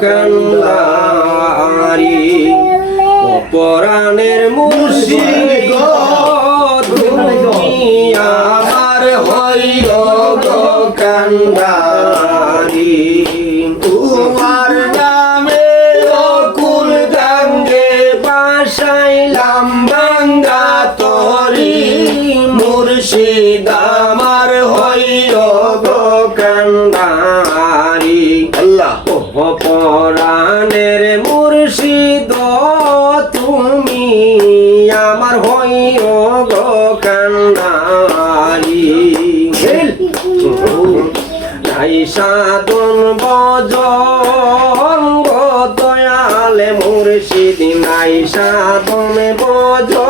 কান্ডারি পরাণের মুর্শিদ গো তুমি আমার হইও গো কান্ডারি তোমার নামে অকুল গঙ্গে বাসাইলাম বাঙ্গা তরি মুর্শিদ আমার হইও গো কান্ডারি আল্লাহ পরাণের মুর্শিদ তুমি আমার হইও গো কান্ডারি নাই সাধন বজন গো দয়াল মুর্শিদ নাই সাধন বজন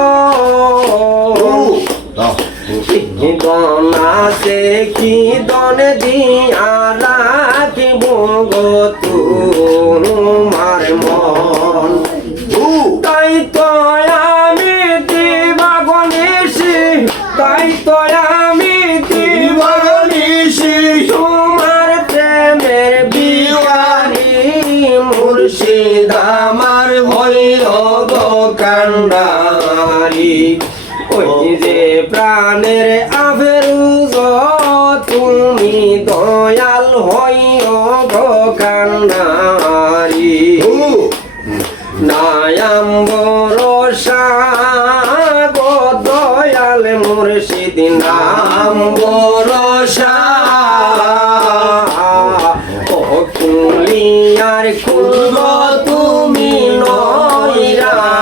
আছে কি দন দিয়া রাখিব গো তোমার মন তাই তো আমি দিবাগনিসি তাই তো আমি দিবাগনিসি তোমার প্রেমের বিহারি মুর্শিদ আমার হইল গো কান্ডারি ওই যে প্রাণের আফেরুজ তুমি দয়াল হইও গো কান্ডারি নায়াম বরসা গো দয়াল মুর্শিদ নাম বরসা ও কুলিয়ার খুলব তুমি নৈরাশা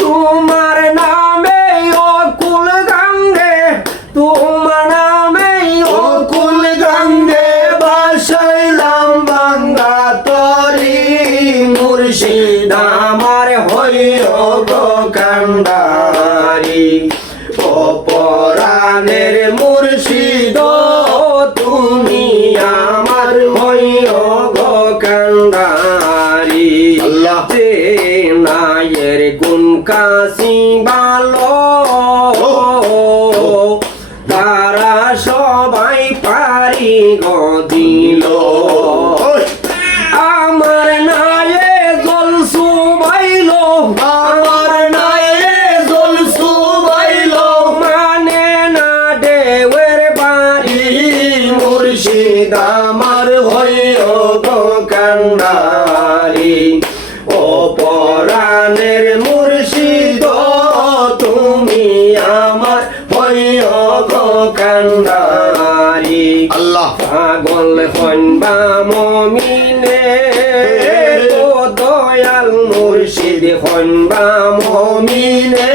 তোমার নামে অকুল গঙ্গে তোমার নামে অকুল গঙ্গে বাসাইলাম বাঙ্গা তরি মুর্শিদ আমার হইও গো কান্ডারি ও পরাণের মুর্শিদ তুমি আমার হইও গো কান্ডারি আল্লাহ নায়ের গুণ কাশি ভালো তারা সবাই পারি গো দিল আমার নায়ে জল সুবাইল আমার নায়ে জল সুবাইল মানে না দেওয়ের বাড়ি মুর্শিদ আমার হইও গো কান্ডারি ও পরাণের মুর্শিদ তুমি আমার হইও গো কান্ডারি আল্লাহ পাগল হইবা মমিনে ও দয়াল মুর্শিদ হইবা মমিনে